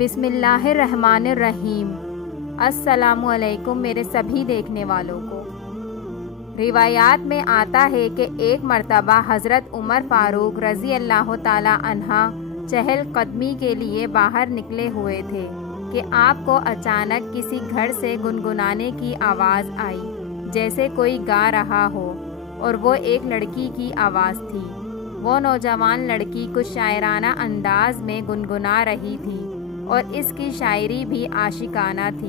بسم اللہ الرحمن الرحیم۔ السلام علیکم میرے سبھی دیکھنے والوں کو۔ روایات میں آتا ہے کہ ایک مرتبہ حضرت عمر فاروق رضی اللہ تعالی عنہ چہل قدمی کے لیے باہر نکلے ہوئے تھے کہ آپ کو اچانک کسی گھر سے گنگنانے کی آواز آئی، جیسے کوئی گا رہا ہو، اور وہ ایک لڑکی کی آواز تھی۔ وہ نوجوان لڑکی کچھ شاعرانہ انداز میں گنگنا رہی تھی اور اس کی شاعری بھی عاشقانہ تھی۔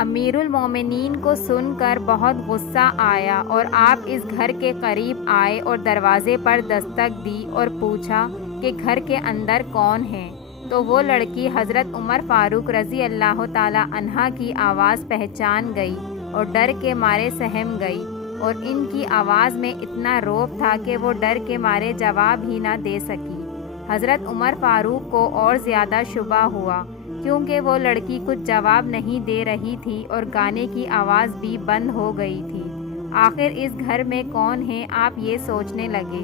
امیر المومنین کو سن کر بہت غصہ آیا اور آپ اس گھر کے قریب آئے اور دروازے پر دستک دی اور پوچھا کہ گھر کے اندر کون ہے؟ تو وہ لڑکی حضرت عمر فاروق رضی اللہ تعالی عنہ کی آواز پہچان گئی اور ڈر کے مارے سہم گئی، اور ان کی آواز میں اتنا رعب تھا کہ وہ ڈر کے مارے جواب ہی نہ دے سکی۔ حضرت عمر فاروق کو اور زیادہ شبہ ہوا، کیونکہ وہ لڑکی کچھ جواب نہیں دے رہی تھی اور گانے کی آواز بھی بند ہو گئی تھی۔ آخر اس گھر میں کون ہے، آپ یہ سوچنے لگے،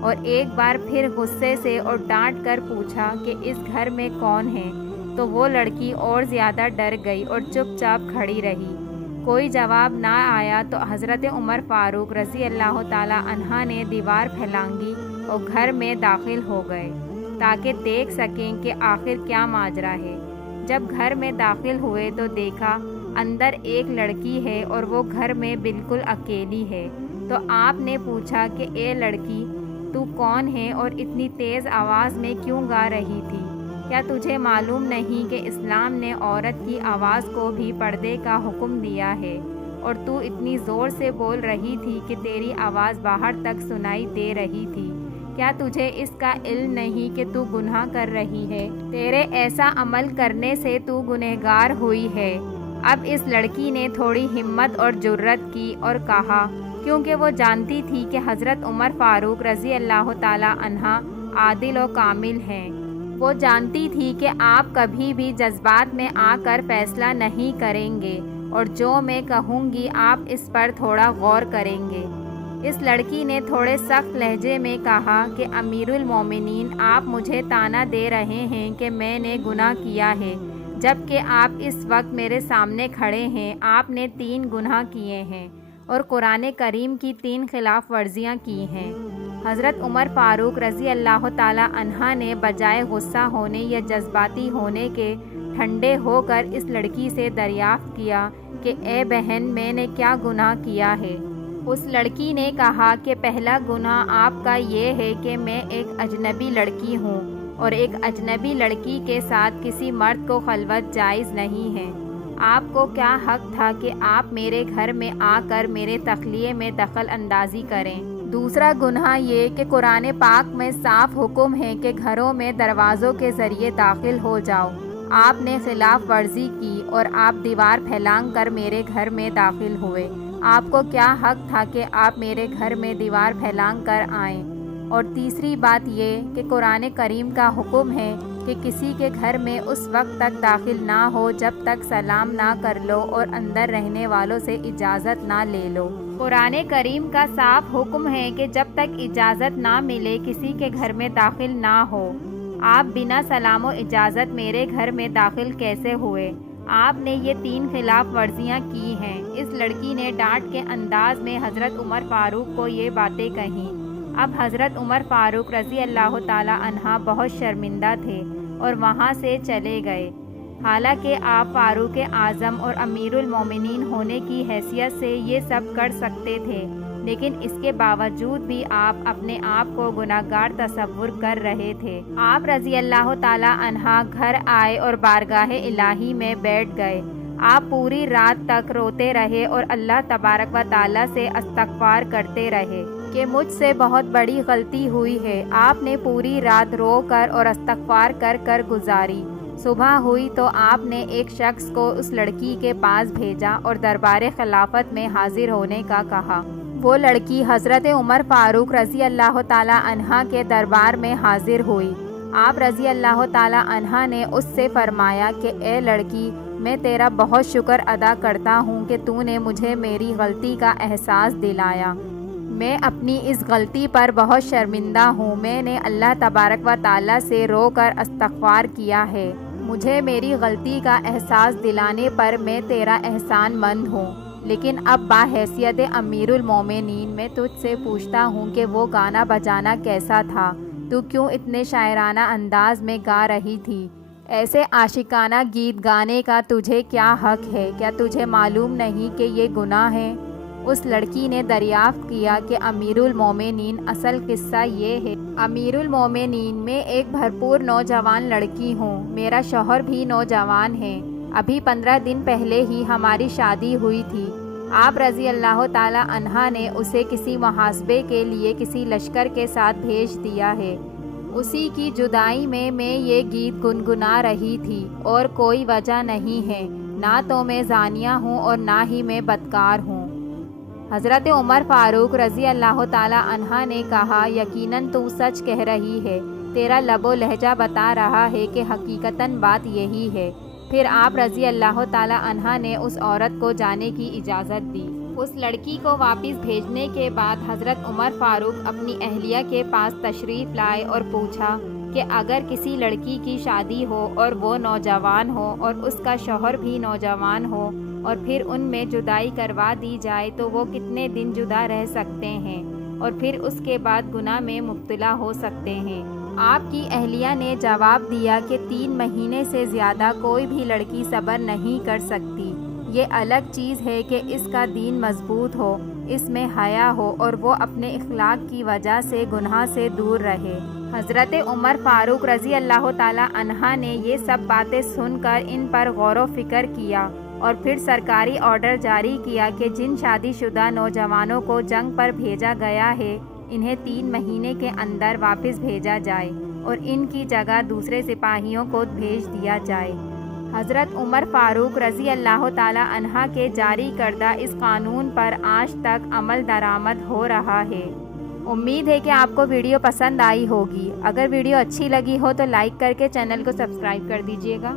اور ایک بار پھر غصے سے اور ڈانٹ کر پوچھا کہ اس گھر میں کون ہے؟ تو وہ لڑکی اور زیادہ ڈر گئی اور چپ چاپ کھڑی رہی۔ کوئی جواب نہ آیا تو حضرت عمر فاروق رضی اللہ تعالی عنہ نے دیوار پھیلانگی اور گھر میں داخل ہو گئے تاکہ دیکھ سکیں کہ آخر کیا ماجرا ہے۔ جب گھر میں داخل ہوئے تو دیکھا اندر ایک لڑکی ہے اور وہ گھر میں بالکل اکیلی ہے۔ تو آپ نے پوچھا کہ اے لڑکی، تو کون ہے اور اتنی تیز آواز میں کیوں گا رہی تھی؟ کیا تجھے معلوم نہیں کہ اسلام نے عورت کی آواز کو بھی پردے کا حکم دیا ہے، اور تو اتنی زور سے بول رہی تھی کہ تیری آواز باہر تک سنائی دے رہی تھی؟ کیا تجھے اس کا علم نہیں کہ تو گناہ کر رہی ہے؟ تیرے ایسا عمل کرنے سے تو گنہگار ہوئی ہے۔ اب اس لڑکی نے تھوڑی ہمت اور جرأت کی اور کہا، کیونکہ وہ جانتی تھی کہ حضرت عمر فاروق رضی اللہ تعالی عنہ عادل و کامل ہیں۔ وہ جانتی تھی کہ آپ کبھی بھی جذبات میں آ کر فیصلہ نہیں کریں گے، اور جو میں کہوں گی آپ اس پر تھوڑا غور کریں گے۔ اس لڑکی نے تھوڑے سخت لہجے میں کہا کہ امیر المومنین، آپ مجھے طعنہ دے رہے ہیں کہ میں نے گناہ کیا ہے، جبکہ آپ اس وقت میرے سامنے کھڑے ہیں۔ آپ نے 3 گناہ کیے ہیں اور قرآن کریم کی 3 خلاف ورزیاں کی ہیں۔ حضرت عمر فاروق رضی اللہ تعالی عنہ نے بجائے غصہ ہونے یا جذباتی ہونے کے ٹھنڈے ہو کر اس لڑکی سے دریافت کیا کہ اے بہن، میں نے کیا گناہ کیا ہے؟ اس لڑکی نے کہا کہ پہلا گناہ آپ کا یہ ہے کہ میں ایک اجنبی لڑکی ہوں، اور ایک اجنبی لڑکی کے ساتھ کسی مرد کو خلوت جائز نہیں ہے۔ آپ کو کیا حق تھا کہ آپ میرے گھر میں آ کر میرے تخلیے میں دخل اندازی کریں؟ دوسرا گناہ یہ کہ قرآن پاک میں صاف حکم ہے کہ گھروں میں دروازوں کے ذریعے داخل ہو جاؤ۔ آپ نے خلاف ورزی کی اور آپ دیوار پھیلانگ کر میرے گھر میں داخل ہوئے۔ آپ کو کیا حق تھا کہ آپ میرے گھر میں دیوار پھیلانگ کر آئیں؟ اور تیسری بات یہ کہ قرآن کریم کا حکم ہے کہ کسی کے گھر میں اس وقت تک داخل نہ ہو جب تک سلام نہ کر لو اور اندر رہنے والوں سے اجازت نہ لے لو۔ قرآن کریم کا صاف حکم ہے کہ جب تک اجازت نہ ملے کسی کے گھر میں داخل نہ ہو۔ آپ بنا سلام و اجازت میرے گھر میں داخل کیسے ہوئے؟ آپ نے یہ 3 خلاف ورزیاں کی ہیں۔ اس لڑکی نے ڈانٹ کے انداز میں حضرت عمر فاروق کو یہ باتیں کہیں۔ اب حضرت عمر فاروق رضی اللہ تعالی عنہ بہت شرمندہ تھے اور وہاں سے چلے گئے۔ حالانکہ آپ فاروق اعظم اور امیر المومنین ہونے کی حیثیت سے یہ سب کر سکتے تھے، لیکن اس کے باوجود بھی آپ اپنے آپ کو گناہگار تصور کر رہے تھے۔ آپ رضی اللہ تعالی عنہ گھر آئے اور بارگاہ الہی میں بیٹھ گئے۔ آپ پوری رات تک روتے رہے اور اللہ تبارک و تعالی سے استغفار کرتے رہے کہ مجھ سے بہت بڑی غلطی ہوئی ہے۔ آپ نے پوری رات رو کر اور استغفار کر کر گزاری۔ صبح ہوئی تو آپ نے ایک شخص کو اس لڑکی کے پاس بھیجا اور دربار خلافت میں حاضر ہونے کا کہا۔ وہ لڑکی حضرت عمر فاروق رضی اللہ تعالی عنہ کے دربار میں حاضر ہوئی۔ آپ رضی اللہ تعالی عنہ نے اس سے فرمایا کہ اے لڑکی، میں تیرا بہت شکر ادا کرتا ہوں کہ تو نے مجھے میری غلطی کا احساس دلایا۔ میں اپنی اس غلطی پر بہت شرمندہ ہوں۔ میں نے اللہ تبارک و تعالی سے رو کر استغفار کیا ہے۔ مجھے میری غلطی کا احساس دلانے پر میں تیرا احسان مند ہوں، لیکن اب بحیثیت امیر المومنین میں تجھ سے پوچھتا ہوں کہ وہ گانا بجانا کیسا تھا؟ تو کیوں اتنے شاعرانہ انداز میں گا رہی تھی؟ ایسے عاشقانہ گیت گانے کا تجھے کیا حق ہے؟ کیا تجھے معلوم نہیں کہ یہ گناہ ہے؟ اس لڑکی نے دریافت کیا کہ امیر المومنین اصل قصہ یہ ہے، امیر المومنین میں ایک بھرپور نوجوان لڑکی ہوں، میرا شوہر بھی نوجوان ہے، ابھی 15 دن پہلے ہی ہماری شادی ہوئی تھی۔ آپ رضی اللہ تعالی عنہ نے اسے کسی محاسبے کے لیے کسی لشکر کے ساتھ بھیج دیا ہے۔ اسی کی جدائی میں یہ گیت گنگنا رہی تھی، اور کوئی وجہ نہیں ہے، نہ تو میں زانیہ ہوں اور نہ ہی میں بدکار ہوں۔ حضرت عمر فاروق رضی اللہ تعالی عنہ نے کہا، یقیناً تو سچ کہہ رہی ہے، تیرا لب و لہجہ بتا رہا ہے کہ حقیقتاً بات یہی ہے۔ پھر آپ رضی اللہ تعالی عنہ نے اس عورت کو جانے کی اجازت دی۔ اس لڑکی کو واپس بھیجنے کے بعد حضرت عمر فاروق اپنی اہلیہ کے پاس تشریف لائے اور پوچھا کہ اگر کسی لڑکی کی شادی ہو اور وہ نوجوان ہو اور اس کا شوہر بھی نوجوان ہو اور پھر ان میں جدائی کروا دی جائے تو وہ کتنے دن جدا رہ سکتے ہیں اور پھر اس کے بعد گناہ میں مبتلا ہو سکتے ہیں؟ آپ کی اہلیہ نے جواب دیا کہ 3 مہینے سے زیادہ کوئی بھی لڑکی صبر نہیں کر سکتی۔ یہ الگ چیز ہے کہ اس کا دین مضبوط ہو، اس میں حیا ہو اور وہ اپنے اخلاق کی وجہ سے گناہ سے دور رہے۔ حضرت عمر فاروق رضی اللہ تعالی عنہ نے یہ سب باتیں سن کر ان پر غور و فکر کیا اور پھر سرکاری آرڈر جاری کیا کہ جن شادی شدہ نوجوانوں کو جنگ پر بھیجا گیا ہے انہیں 3 مہینے کے اندر واپس بھیجا جائے اور ان کی جگہ دوسرے سپاہیوں کو بھیج دیا جائے۔ حضرت عمر فاروق رضی اللہ تعالی عنہ کے جاری کردہ اس قانون پر آج تک عمل درآمد ہو رہا ہے۔ امید ہے کہ آپ کو ویڈیو پسند آئی ہوگی۔ اگر ویڈیو اچھی لگی ہو تو لائک کر کے چینل کو سبسکرائب کر دیجیے گا۔